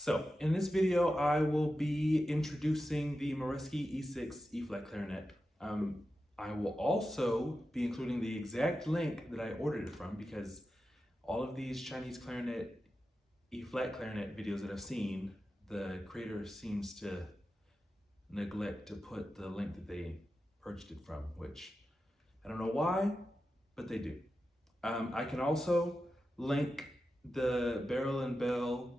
So in this video, I will be introducing the Moresky E6 E-flat clarinet. I will also be including the exact link that I ordered it from, because all of these Chinese clarinet, E-flat clarinet videos that I've seen, the creator seems to neglect to put the link that they purchased it from, which I don't know why, but they do. I can also link the barrel and bell.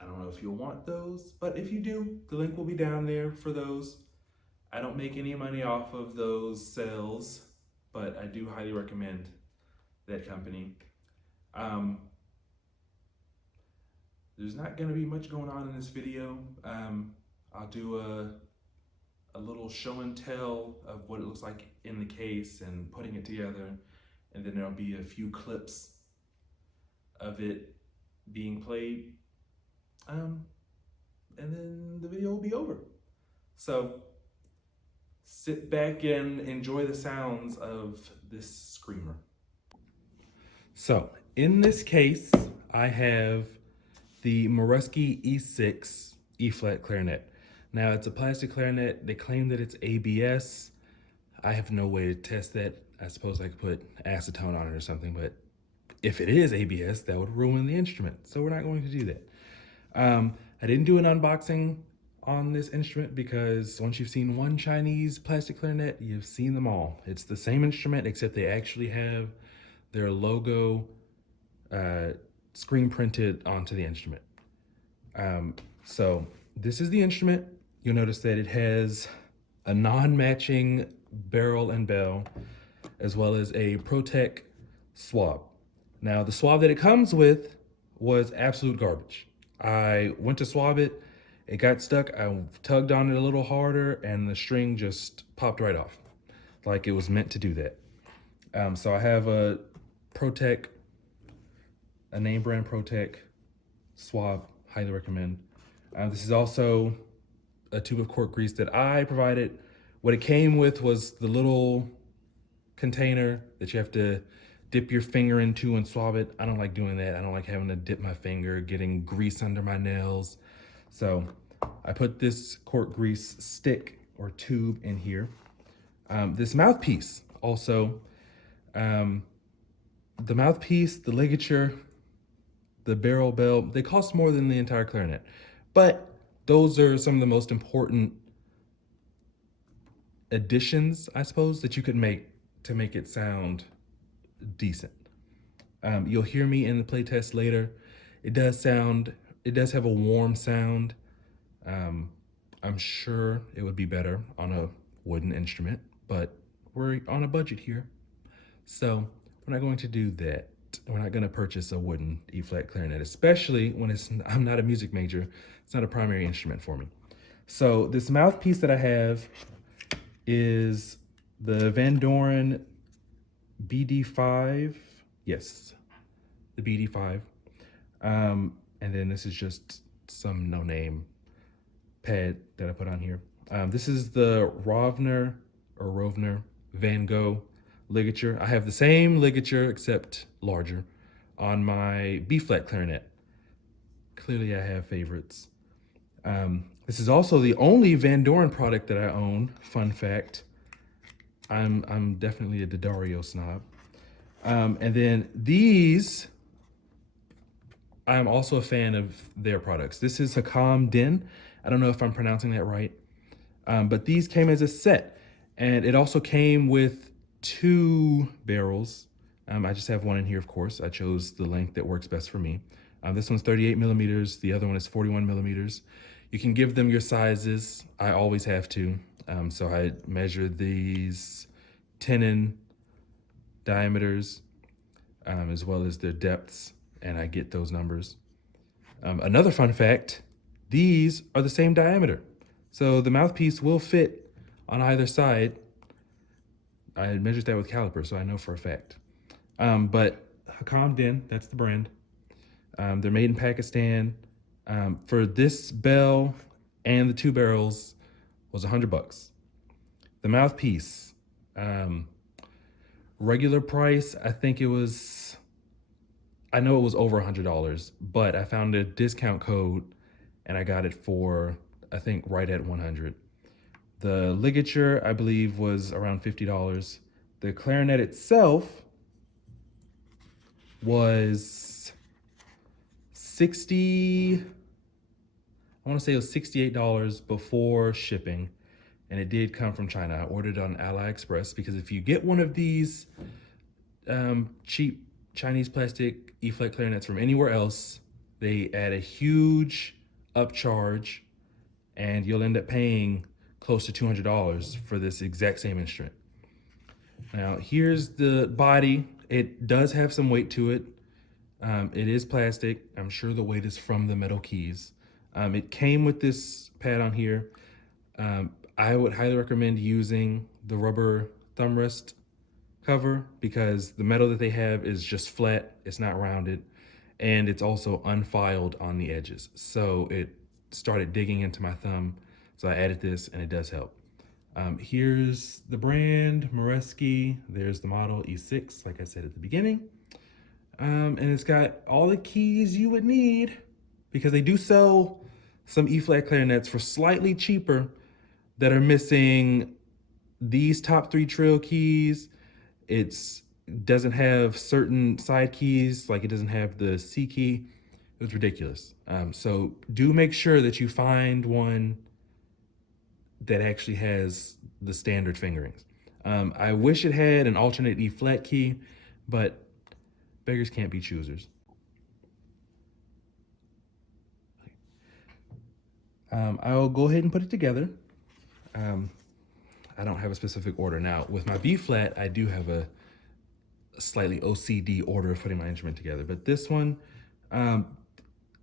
I don't know if you'll want those, but if you do, the link will be down there for those. I don't make any money off of those sales, but I do highly recommend that company. There's not going to be much going on in this video. I'll do a little show and tell of what it looks like in the case and putting it together, and then there'll be a few clips of it being played. And then the video will be over. So sit back and enjoy the sounds of this screamer. So in this case, I have the Moresky E6 E-flat clarinet. Now it's a plastic clarinet. They claim that it's ABS. I have no way to test that. I suppose I could put acetone on it or something, but if it is ABS, that would ruin the instrument. So we're not going to do that. I didn't do an unboxing on this instrument because once you've seen one Chinese plastic clarinet, you've seen them all. It's the same instrument, except they actually have their logo screen printed onto the instrument. So this is the instrument. You'll notice that it has a non-matching barrel and bell, as well as a Protec swab. Now the swab that it comes with was absolute garbage. I went to swab it, it got stuck, I tugged on it a little harder, and the string just popped right off, like it was meant to do that. So I have a Protec, a name brand Protec swab, highly recommend. This is also a tube of cork grease that I provided. What it came with was the little container that you have to dip your finger into and swab it. I don't like doing that. I don't like having to dip my finger, getting grease under my nails. So I put this cork grease stick or tube in here. This mouthpiece also, the mouthpiece, the ligature, the barrel bell, they cost more than the entire clarinet. But those are some of the most important additions, I suppose, that you could make to make it sound decent. You'll hear me in the playtest later. It does have a warm sound. I'm sure it would be better on a wooden instrument, but we're on a budget here. So we're not going to do that. We're not going to purchase a wooden E-flat clarinet, especially when I'm not a music major. It's not a primary instrument for me. So this mouthpiece that I have is the Van Doren BD5. Yes, the BD5. And then this is just some no-name pad that I put on here. This is the Rovner Van Gogh ligature. I have the same ligature except larger on my B-flat clarinet. Clearly I have favorites. This is also the only Van Doren product that I own. Fun fact. I'm definitely a D'Addario snob. And then these, I'm also a fan of their products. This is Hakam Din. I don't know if I'm pronouncing that right. But these came as a set, and it also came with 2 barrels. I just have one in here, of course. I chose the length that works best for me. This one's 38 millimeters. The other one is 41 millimeters. You can give them your sizes. I always have to. So I measured these tenon diameters, as well as their depths, and I get those numbers. Another fun fact, these are the same diameter. So the mouthpiece will fit on either side. I had measured that with caliper, so I know for a fact. But Hakam Din, that's the brand. They're made in Pakistan. For this bell and the 2 barrels was $100. The mouthpiece, regular price, I think it was I know it was over $100, but I found a discount code and I got it for, I think, right at 100. The ligature, I believe, was around $50. The clarinet itself was 60, I want to say it was $68 before shipping. And it did come from China. I ordered it on AliExpress because if you get one of these cheap Chinese plastic E-flat clarinets from anywhere else, they add a huge upcharge and you'll end up paying close to $200 for this exact same instrument. Now, here's the body. It does have some weight to it. It is plastic. I'm sure the weight is from the metal keys. It came with this pad on here. I would highly recommend using the rubber thumb rest cover because the metal that they have is just flat, it's not rounded, and it's also unfiled on the edges. So it started digging into my thumb, so I added this and it does help. Here's the brand, Moresky. There's the model E6, like I said at the beginning. And it's got all the keys you would need because they do sell some E-flat clarinets for slightly cheaper that are missing these top 3 trill keys. It doesn't have certain side keys, like it doesn't have the C key. It was ridiculous. So do make sure that you find one that actually has the standard fingerings. I wish it had an alternate E-flat key, but beggars can't be choosers. I'll go ahead and put it together. I don't have a specific order. Now, with my B-flat, I do have a slightly OCD order of putting my instrument together. But this one, I'm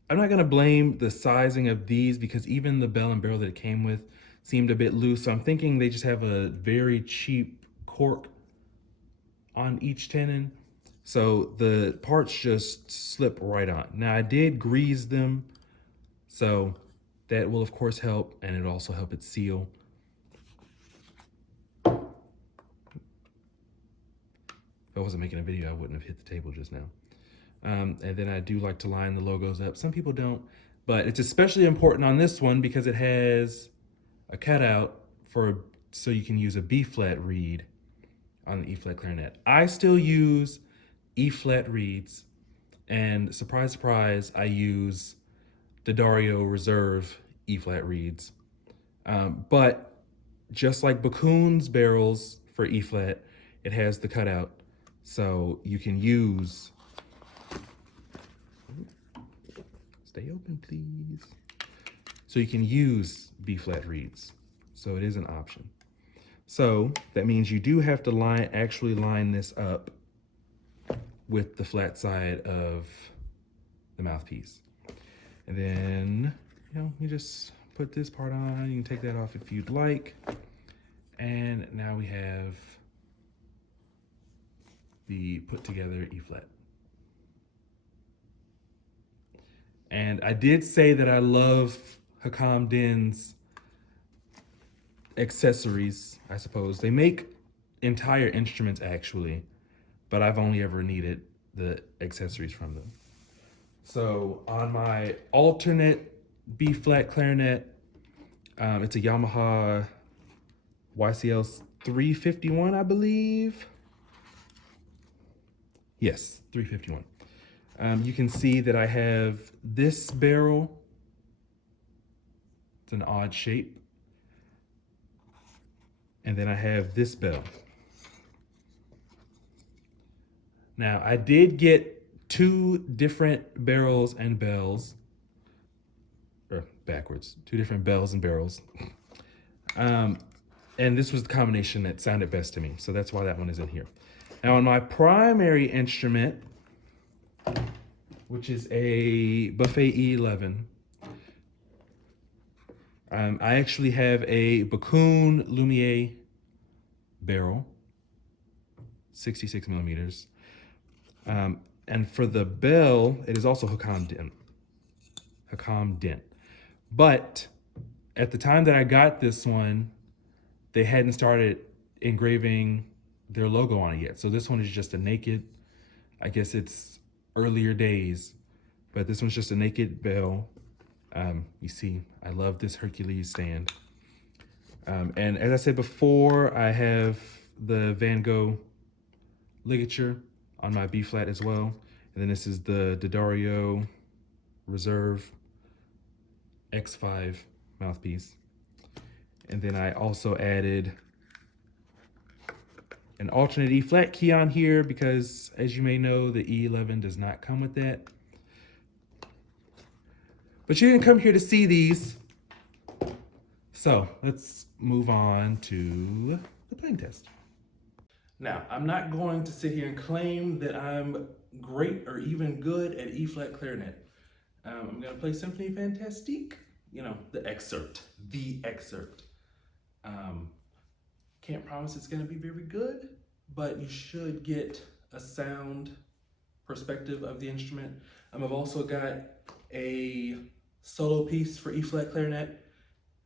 not gonna blame the sizing of these because even the bell and barrel that it came with seemed a bit loose. So I'm thinking they just have a very cheap cork on each tenon. So the parts just slip right on. Now I did grease them, so that will of course help, and it'll also help it seal. If I wasn't making a video, I wouldn't have hit the table just now. And then I do like to line the logos up. Some people don't, but it's especially important on this one because it has a cutout so you can use a B-flat reed on the E-flat clarinet. I still use E-flat reeds, and surprise, surprise, I use D'Addario Reserve E-flat reeds. But just like Bakkun's barrels for E-flat, it has the cutout, so you can use, stay open please, so you can use B-flat reeds, so it is an option. So that means you do have to actually line this up with the flat side of the mouthpiece. And then, you just put this part on. You can take that off if you'd like. And now we have the put together E-flat. And I did say that I love Hakam Din's accessories, I suppose. They make entire instruments actually, but I've only ever needed the accessories from them. So on my alternate B-flat clarinet, it's a Yamaha YCL 351, I believe. Yes, 351. You can see that I have this barrel. It's an odd shape. And then I have this bell. Now, I did get 2 different barrels and bells, or backwards, 2 different bells and barrels. And this was the combination that sounded best to me, so that's why that one is in here. Now, on my primary instrument, which is a Buffet E11, I actually have a Bakkun Lumiere barrel, 66 millimeters. And for the bell, it is also Hakam Din. But at the time that I got this one, they hadn't started engraving their logo on it yet. So this one is just a naked, I guess it's earlier days, but this one's just a naked bell. You see, I love this Hercules stand. And as I said before, I have the Van Gogh ligature on my B flat as well. And then this is the D'Addario Reserve X5 mouthpiece. And then I also added an alternate E flat key on here because, as you may know, the E11 does not come with that. But you didn't come here to see these. So let's move on to the playing test. Now, I'm not going to sit here and claim that I'm great or even good at E flat clarinet. I'm going to play Symphony Fantastique, you know, the excerpt. Can't promise it's going to be very good, but you should get a sound perspective of the instrument. I've also got a solo piece for E flat clarinet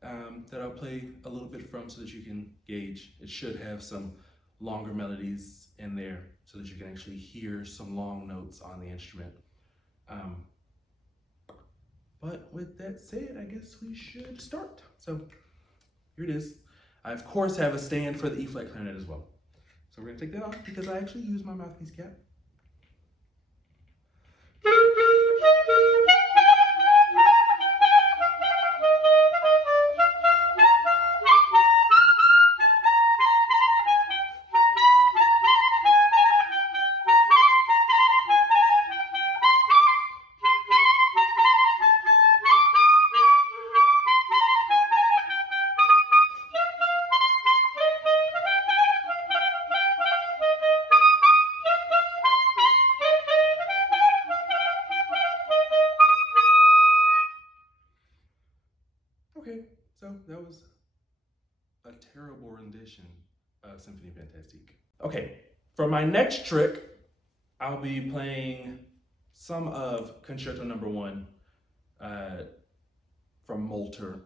that I'll play a little bit from so that you can gauge. It should have some longer melodies in there so that you can actually hear some long notes on the instrument. But with that said, I guess we should start. So here it is. I of course have a stand for the E flat clarinet as well. So we're gonna take that off because I actually use my mouthpiece cap. Okay, so that was a terrible rendition of Symphony Fantastique. Okay, for my next trick, I'll be playing some of Concerto No. 1 from Molter,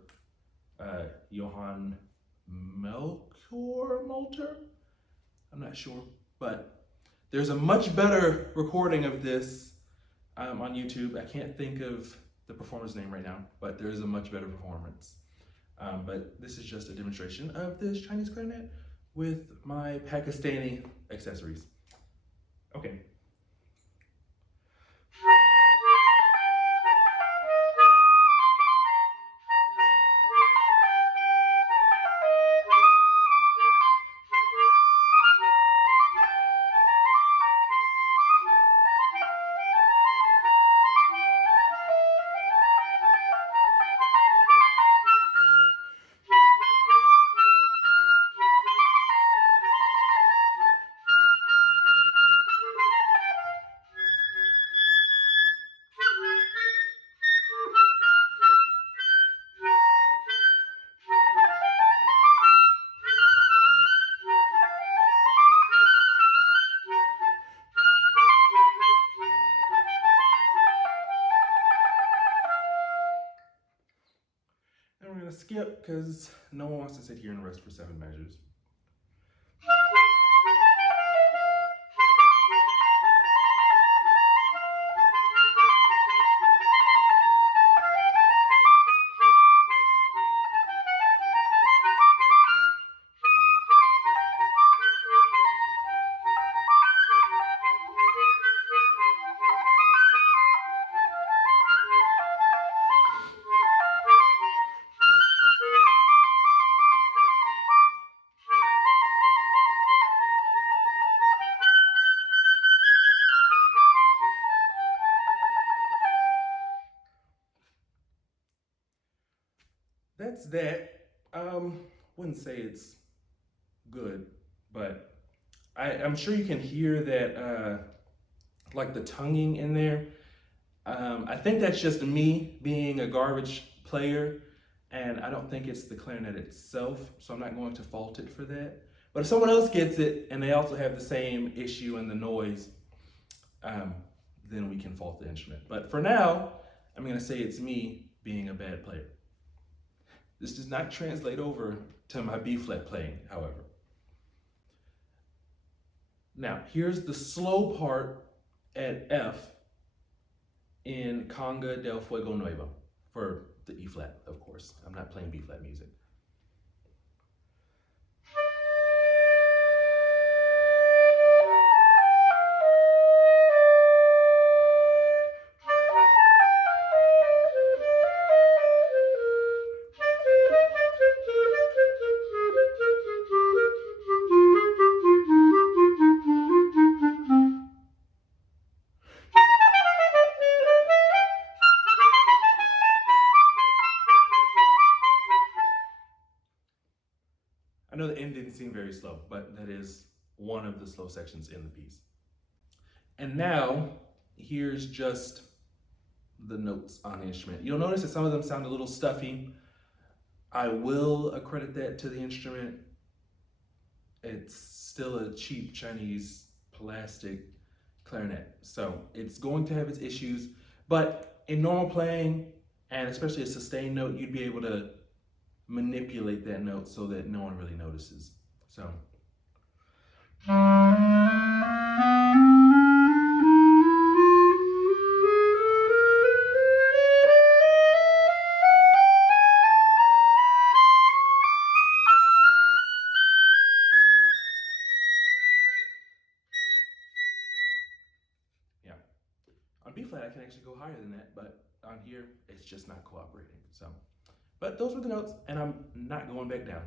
Johann Melchior Molter? I'm not sure, but there's a much better recording of this on YouTube. I can't think of the performer's name right now, but there is a much better performance. But this is just a demonstration of this Chinese clarinet with my Pakistani accessories. Okay. And we're gonna skip because no one wants to sit here and rest for 7 measures. That's that. Wouldn't say it's good, but I'm sure you can hear that, like the tonguing in there. I think that's just me being a garbage player, and I don't think it's the clarinet itself, so I'm not going to fault it for that. But if someone else gets it and they also have the same issue in the noise, then we can fault the instrument. But for now, I'm gonna say it's me being a bad player. This does not translate over to my B flat playing, however. Now, here's the slow part at F in Conga del Fuego Nuevo for the E flat, of course. I'm not playing B flat music. I know the end didn't seem very slow, but that is one of the slow sections in the piece. And now, here's just the notes on the instrument. You'll notice that some of them sound a little stuffy. I will accredit that to the instrument. It's still a cheap Chinese plastic clarinet, so it's going to have its issues, but in normal playing, and especially a sustained note, you'd be able to manipulate that note so that no one really notices. So. Yeah. On B flat, I can actually go higher than that, but on here, it's just not cooperating. So, but those were the notes, and I'm not going back down.